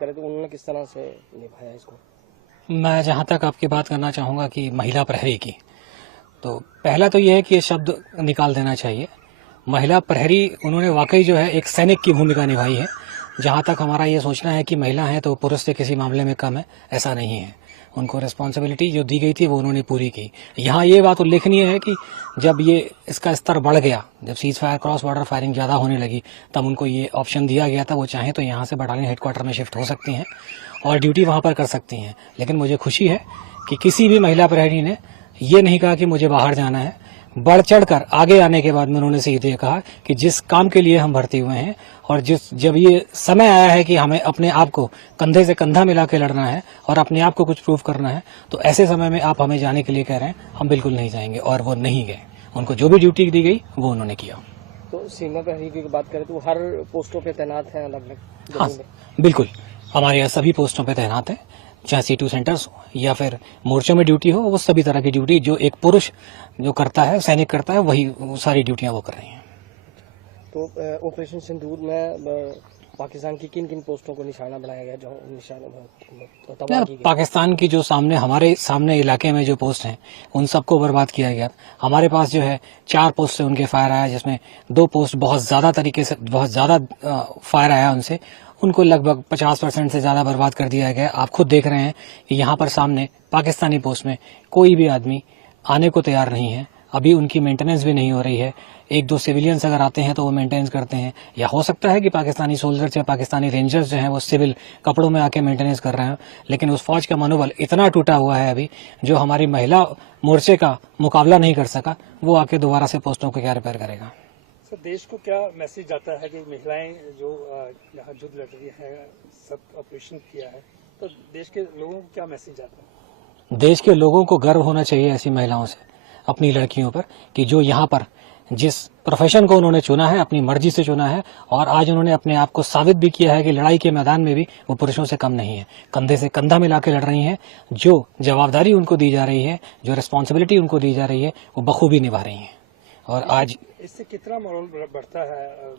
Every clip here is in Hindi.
करें तो उन्होंने किस तरह से निभाया इसको? मैं जहां तक आपकी बात करना चाहूंगा कि महिला प्रहरी की, तो पहला तो यह है कि ये शब्द निकाल देना चाहिए। महिला प्रहरी उन्होंने वाकई जो है एक सैनिक की भूमिका निभाई है। जहां तक हमारा ये सोचना है कि महिला है तो पुरुष से किसी मामले में कम है, ऐसा नहीं है। उनको रिस्पॉन्सिबिलिटी जो दी गई थी वो उन्होंने पूरी की। यहाँ ये बात उल्लेखनीय है कि जब ये इसका स्तर बढ़ गया, जब cease fire cross border firing ज्यादा होने लगी, तब उनको ये ऑप्शन दिया गया था, वो चाहें तो यहाँ से बटालियन हेडक्वार्टर में शिफ्ट हो सकती हैं और ड्यूटी वहां पर कर सकती हैं। लेकिन मुझे खुशी है कि किसी भी महिला प्रहरी ने ये नहीं कहा कि मुझे बाहर जाना है। बढ़ चढ़कर आगे आने के बाद में उन्होंने सीधे कहा कि जिस काम के लिए हम भर्ती हुए हैं और जब ये समय आया है कि हमें अपने आप को कंधे से कंधा मिला के लड़ना है और अपने आप को कुछ प्रूव करना है, तो ऐसे समय में आप हमें जाने के लिए कह रहे हैं, हम बिल्कुल नहीं जाएंगे। और वो नहीं गए। उनको जो भी ड्यूटी दी गई वो उन्होंने किया। तो सीमा प्रहरी की बात करें तो हर पोस्टों पे तैनात हैं अलग अलग? हाँ, बिल्कुल। हमारे यहाँ सभी पोस्टों पे तैनात है, चाहे C2 सेंटर्स हो या फिर मोर्चों में ड्यूटी हो, वो सभी तरह की ड्यूटी जो एक पुरुष जो करता है, सैनिक करता है, वही सारी ड्यूटियां वो कर रही हैं। तो ऑपरेशन सिंदूर में पाकिस्तान की किन किन पोस्टों को निशाना बनाया गया, जो निशाना पाकिस्तान की जो हमारे सामने इलाके में जो पोस्ट हैं, उन सबको बर्बाद किया गया। हमारे पास जो है 4 पोस्ट से उनके फायर आया, जिसमें 2 पोस्ट बहुत ज्यादा फायर आया उनसे, उनको लगभग 50% से ज्यादा बर्बाद कर दिया गया। आप खुद देख रहे हैं कि यहाँ पर सामने पाकिस्तानी पोस्ट में कोई भी आदमी आने को तैयार नहीं है। अभी उनकी मेंटेनेंस भी नहीं हो रही है। 1-2 सिविलियंस अगर आते हैं तो वो मेंटेनेंस करते हैं, या हो सकता है कि पाकिस्तानी सोल्जर्स या पाकिस्तानी रेंजर्स जो हैं वो सिविल कपड़ों में आके मेंटेनेंस कर रहे हैं। लेकिन उस फौज का मनोबल इतना टूटा हुआ है अभी, जो हमारी महिला मोर्चे का मुकाबला नहीं कर सका, वो आके दोबारा से पोस्टों को क्या रिपेयर करेगा। सर, देश को क्या मैसेज जाता है कि महिलाएं जो यहाँ युद्ध लड़ रही हैं, सब ऑपरेशन किया है, तो देश के लोगों को क्या मैसेज जाता है? देश के लोगों को गर्व होना चाहिए ऐसी महिलाओं से, अपनी लड़कियों पर, कि जो यहाँ पर जिस प्रोफेशन को उन्होंने चुना है, अपनी मर्जी से चुना है, और आज उन्होंने अपने आप को साबित भी किया है कि लड़ाई के मैदान में भी वो पुरुषों से कम नहीं है। कंधे से कंधा मिला के लड़ रही हैं। जो जवाबदारी उनको दी जा रही है, जो रिस्पॉन्सिबिलिटी उनको दी जा रही है, वो बखूबी निभा रही हैं। और आज इससे कितना मोरल बढ़ता है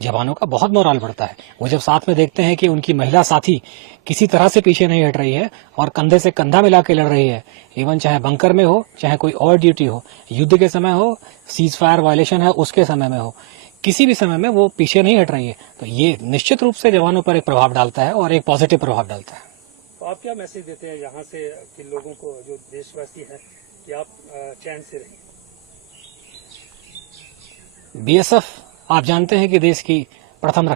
जवानों का बहुत मोराल बढ़ता है। वो जब साथ में देखते हैं कि उनकी महिला साथी किसी तरह से पीछे नहीं हट रही है और कंधे से कंधा मिला के लड़ रही है, इवन चाहे बंकर में हो, चाहे कोई और ड्यूटी हो, युद्ध के समय हो, सीज फायर वायलेशन है उसके समय में हो, किसी भी समय में वो पीछे नहीं हट रही है, तो ये निश्चित रूप से जवानों पर एक प्रभाव डालता है और एक पॉजिटिव प्रभाव डालता है। तो आप क्या मैसेज देते हैं यहाँ से कि लोगों को, जो देशवासी हैं, कि आप चैन से रहिए? BSF आप जानते हैं कि देश की प्रथम रक्षा